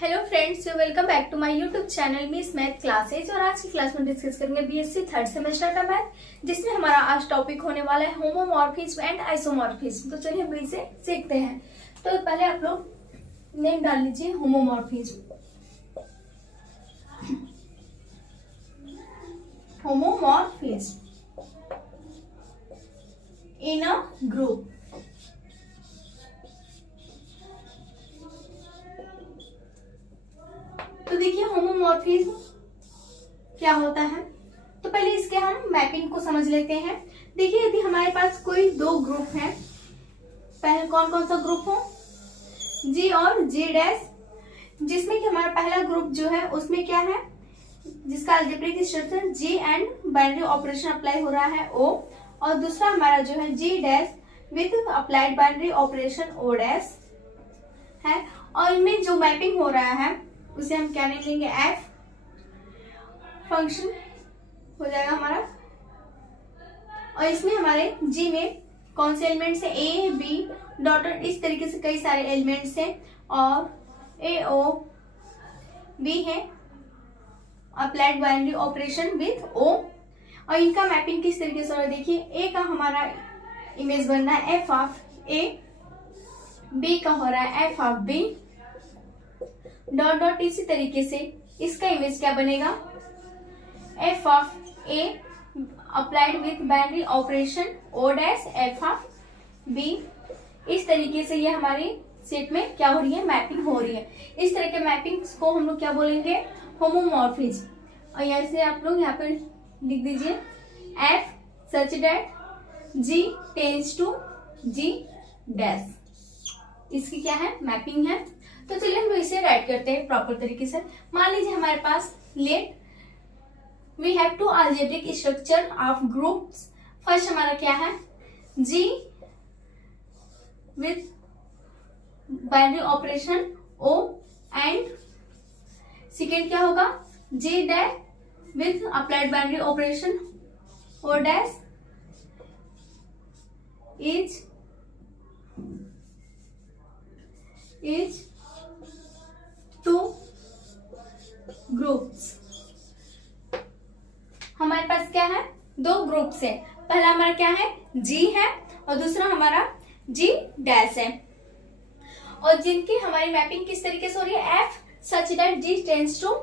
Hello friends, welcome back to my YouTube channel Miss Math classes. और आज की class में डिस्कस करेंगे बीएससी थर्ड सेमेस्टर का मैथ, जिसमें हमारा आज टॉपिक होने वाला है होमोमॉर्फिज्म एंड आइसोमॉर्फिज्म। तो चलिए हम इसे सीखते हैं। तो पहले आप लोग नेम डाल लीजिए homomorphism. Homomorphism in a group. तो देखिए होमोमॉर्फिज्म क्या होता है। तो पहले इसके हम मैपिंग को समझ लेते हैं। देखिए यदि हमारे पास कोई दो ग्रुप हैं, पहले कौन कौन सा ग्रुप हो, जी और जी डैश, जिसमें कि हमारा पहला ग्रुप जो है उसमें क्या है, जिसका algebraic structure G and binary operation apply हो रहा है ओ, और दूसरा हमारा जो है G dash with applied binary operation O dash है। और इनमें जो मैपिंग हो रहा है उसे हम क्या नहीं लेंगे, एफ फंक्शन हो जाएगा हमारा। और इसमें हमारे जी में कौन से एलिमेंट्स है, ए बी डॉटेड, इस तरीके से कई सारे एलिमेंट्स हैं। और ए ओ बी है applied binary operation with O. और इनका मैपिंग किस तरीके से हो रहा है, देखिए ए का हमारा इमेज बन रहा है एफ ऑफ ए, बी का हो रहा है F of B dot dot. इसी तरीके से इसका इमेज क्या बनेगा, F of A applied with binary operation O dash F of B. इस तरीके से ये हमारी सेट में क्या हो रही है, मैपिंग हो रही है। इस तरह के मैपिंग्स को हम लोग क्या बोलेंगे, होमोमॉर्फिज्म। और ऐसे आप लोग यहाँ पे लिख दीजिए F such that G tends to G dash. इसकी क्या है, मैपिंग है। तो चलिए हम इसे राइट करते हैं प्रॉपर तरीके से। मान लीजिए हमारे पास let we have two algebraic structure of groups. First हमारा क्या है, G with binary operation O, and second क्या होगा, G dash with applied binary operation O dash is two groups. हमारे पास क्या है, दो ग्रुप्स है। पहला हमारा क्या है, जी है, और दूसरा हमारा जी डैश है। और जिनकी हमारी मैपिंग किस तरीके से हो रही है, F such that G tends to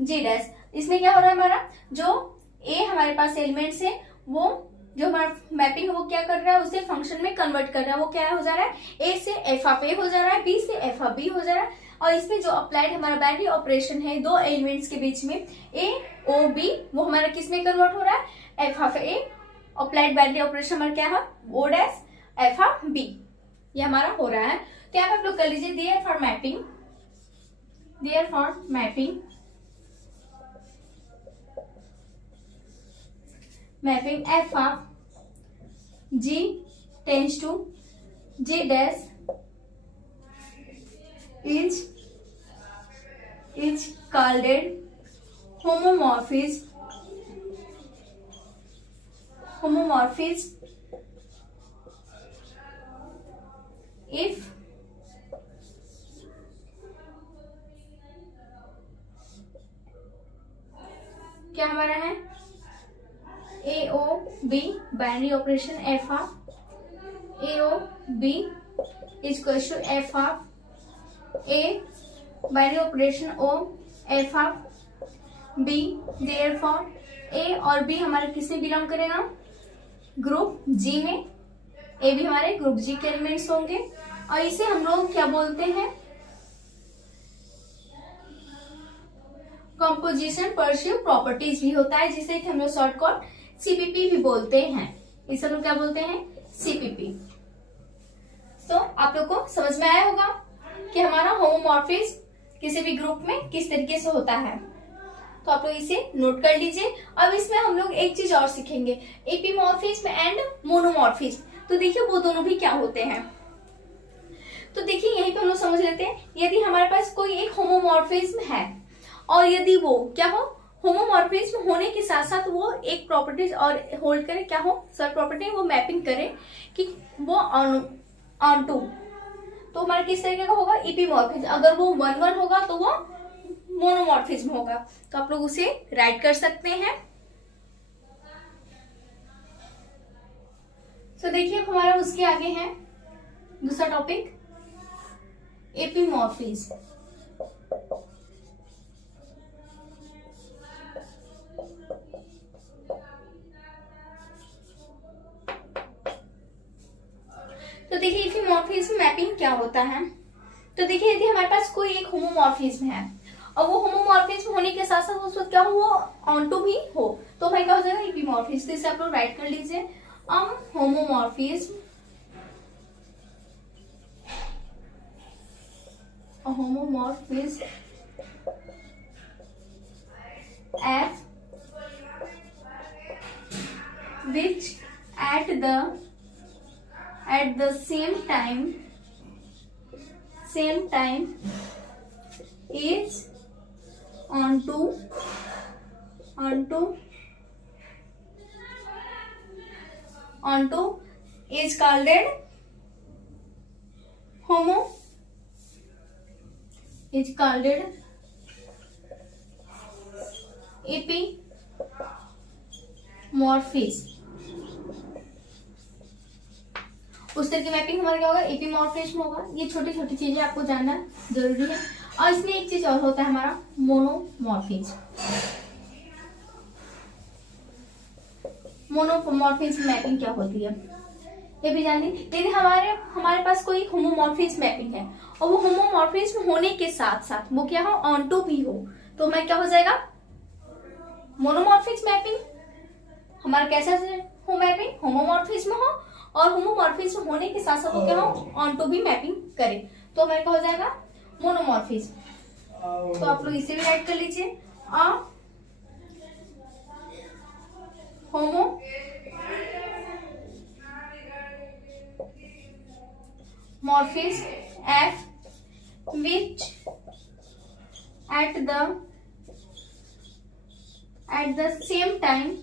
G dash. इसमें क्या हो रहा है, हमारा जो ए हमारे पास एलिमेंट्स है, वो जो हमारा मैपिंग है वो क्या कर रहा है, उसे फंक्शन में कन्वर्ट कर रहा है। वो क्या हो जा रहा है, ए से एफ ऑफ ए हो जा रहा है, बी से एफ ऑफ बी हो जा रहा है। और इसमें जो अप्लाइड हमारा बाइनरी ऑपरेशन है दो एलिमेंट्स के बीच में ए ओ बी, वो हमारा किस में कन्वर्ट हो रहा है, F of A applied binary operation हमारा क्या है, O dash F of B, ये हमारा हो रहा है। तो यहाँ पे आप लोग कर लीजिए therefore mapping mapping F of G tends to G dash is called homomorphism if क्या हमारा है, A O B binary operation F of A O B is equal to F of A binary operation O F of B. Therefore A और B हमारे किस में belong करेगा, group जी में। ए भी हमारे ग्रुप जी के एलिमेंट्स होंगे। और इसे हम लोग क्या बोलते हैं, कंपोजिशन पर्सिव प्रॉपर्टीज भी होता है, जिसे कि हम लोग शॉर्टकट सीपीपी भी बोलते हैं। इसे हम लोग क्या बोलते हैं, सीपीपी। तो आप लोग को समझ में आया होगा कि हमारा होमोमॉर्फिज्म किसी भी ग्रुप में किस तरीके से होता है। तो आप लोग इसे नोट कर लीजिए। अब इसमें हम लोग एक चीज और सीखेंगे, एपीमॉर्फिज्म एंड मोनोमॉर्फिज्म। तो देखिए वो दोनों भी क्या होते हैं। तो देखिए यहीं पे हम लोग समझ लेते हैं, यदि हमारे पास कोई एक होमोमॉर्फिज्म है और यदि वो क्या हो, होमोमॉर्फिज्म होने के साथ साथ वो एक प्रॉपर्टीज और होल्ड करे, क्या हो, सब प्रॉपर्टी वो मैपिंग करे कि वो ऑन टू तो हमारा किस तरीके का होगा, इपीमॉर्फिज्म। अगर वो 1-1 होगा तो वो मोनोमॉर्फिज्म होगा। तो आप लोग उसे राइट कर सकते हैं। तो देखिए हमारा उसके आगे है दूसरा टॉपिक, एपीमॉर्फिज्म। तो देखिए एपीमॉर्फिज्म मैपिंग क्या होता है। तो देखिए यदि हमारे पास कोई एक होमोमॉर्फिज्म है और वो होमोमॉर्फिज्म होने के साथ साथ उस वक्त क्या हो, वो ऑनटू भी हो, तो हमारे क्या हो जाएगा, एपीमॉर्फिज्म। तो इसे आप लोग राइट कर लीजिए, homomorphism, homomorphism F which at the same time is onto is called एपीमॉर्फिज्म। उस तरह की मैपिंग हमारा क्या होगा, एपीमॉर्फिज्म होगा। ये छोटी छोटी चीजें आपको जानना जरूरी है। और इसमें एक चीज और होता है हमारा, मोनोमॉर्फिज्म। मोनोमॉर्फिज्म मैपिंग क्या होती है ये भी जान ली। यदि हमारे पास कोई होमोमॉर्फिज्म मैपिंग है और वो होमोमॉर्फिज्म होने के साथ साथ वो क्या हो, ऑनटू भी हो, तो हमारा क्या हो जाएगा, मोनोमॉर्फिज्म मैपिंग। हमारा कैसा हो मैपिंग, होमोमॉर्फिज्म हो और होमोमॉर्फिज्म होने के साथ साथ वो क्या हो, ऑनटू भी मैपिंग करे, तो हमारा क्या हो जाएगा, मोनोमॉर्फिज्म। तो आप लोग इसे भी राइट कर लीजिए, homomorphism F which at the same time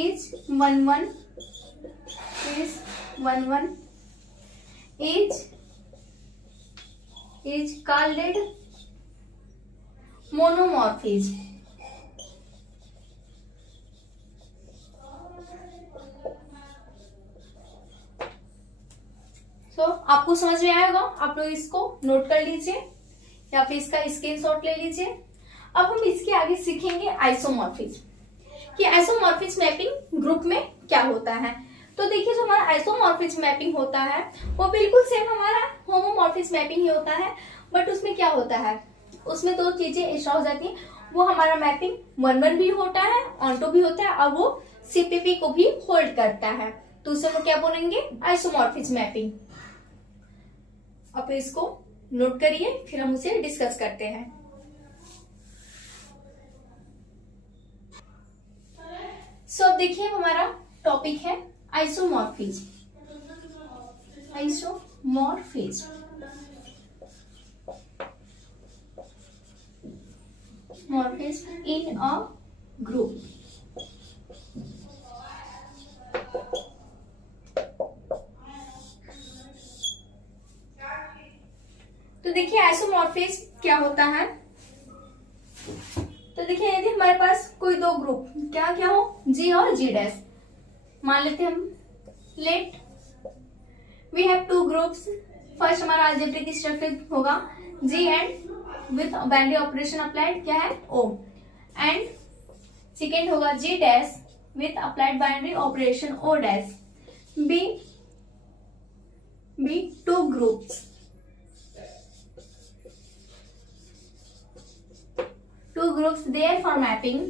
is 1-1 is called monomorphism। तो आपको समझ में आया होगा, आप लोग इसको नोट कर लीजिए या फिर इसका स्क्रीनशॉट ले लीजिए। अब हम इसके आगे सीखेंगे आइसोमॉर्फिज्म, कि आइसोमॉर्फिज्म मैपिंग ग्रुप में क्या होता है। तो देखिए जो हमारा आइसोमॉर्फिज्म मैपिंग होता है वो बिल्कुल सेम हमारा होमोमॉर्फिज्म मैपिंग ही होता है, बट उसमें क्या होता है, उसमें दो चीजें एक्स्ट्रा हो जाती है। वो हमारा मैपिंग 1-1 भी होता है, ऑनटू भी होता है, और वो सीपीपी को भी होल्ड करता है, तो उसे हम क्या बोलेंगे, आइसोमॉर्फिज्म मैपिंग। अब इसको नोट करिए, फिर हम उसे डिस्कस करते हैं। सो अब देखिए हमारा टॉपिक है आइसोमॉर्फिज्म इन अ ग्रुप। तो देखिए आइसोमॉर्फिज्म क्या होता है। तो देखिए यदि हमारे पास कोई दो ग्रुप क्या हो, जी और जी डैश, मान लेते हम, let we have two groups. First हमारा अलजेब्रिक स्ट्रक्चर होगा G and with binary operation applied क्या है, ओ, एंड सेकेंड होगा G dash with applied binary operation O dash. B two groups, two groups there for mapping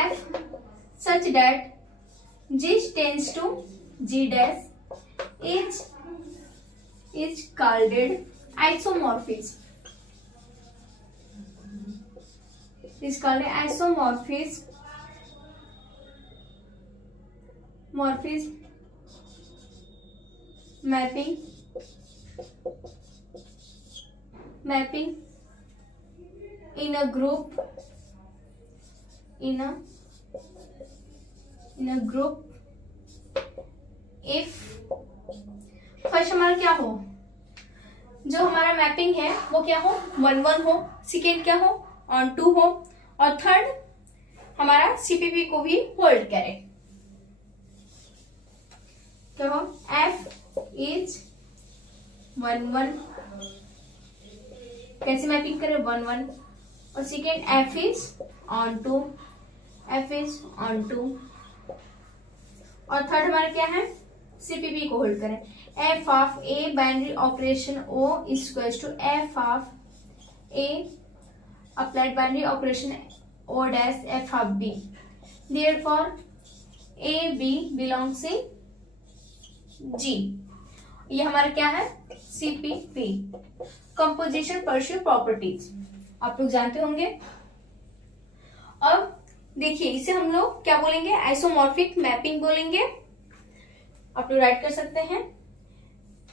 F such that G tends to G dash is called isomorphism, mapping in a group in a group if first हमारा क्या हो, जो हमारा mapping है वो क्या हो, 1-1 हो, सेकेंड क्या हो, on-to हो, और थर्ड हमारा सीपीपी को भी होल्ड करे। क्या हो, F इज 1-1, कैसे मैपिंग करें, 1-1, और second F is on-to, F is on-to, और थर्ड हमारा क्या है, सीपीपी को होल्ड करें। F of A binary operation O is equal to F of A applied binary operation O dash F of B, therefore A B belongs in G। ये हमारा क्या है, CPP, कंपोजिशन पर्शियल प्रॉपर्टीज, आप लोग जानते होंगे। अब देखिए इसे हम लोग क्या बोलेंगे, आइसोमॉर्फिक मैपिंग बोलेंगे। आप लोग राइट कर सकते हैं,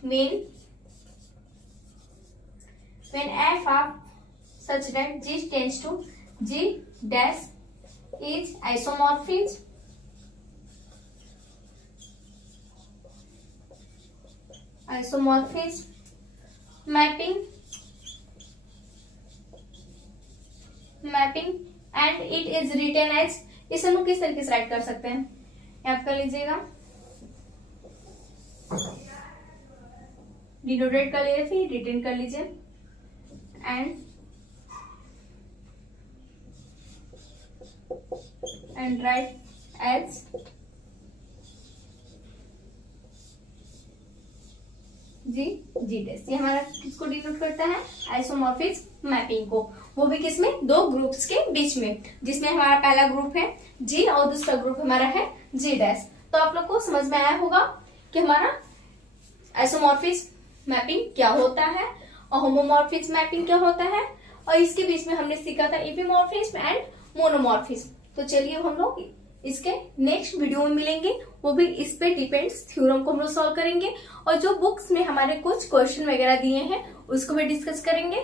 main when F of such that G tends to G dash is isomorphism, mapping and it is written as, इसे हम लोग किस तरीके से राइट कर सकते हैं, आप कर लीजिएगा, डिनोटेड कर लीजिए, फिर रिटेन कर लीजिए, and write as G test. ये हमारा किसको डिनोट करता है, आइसोमॉर्फिक मैपिंग को, वो भी किसमें, दो ग्रुप्स के बीच में, जिसमें हमारा पहला ग्रुप है जी और दूसरा ग्रुप हमारा है जी डैश। तो आप लोग को समझ में आया होगा कि हमारा आइसोमॉर्फिक मैपिंग क्या होता है और होमोमॉर्फिक मैपिंग क्या होता है, और इसके बीच में हमने सीखा था एपिमॉर्फिज्म एंड मोनोमॉर्फिज्म। तो चलिए हम लोग इसके नेक्स्ट वीडियो में मिलेंगे, वो भी इस पे डिपेंड्स थ्योरम को हम लोग सॉल्व करेंगे, और जो बुक्स में हमारे कुछ क्वेश्चन वगैरह दिए हैं उसको भी डिस्कस करेंगे।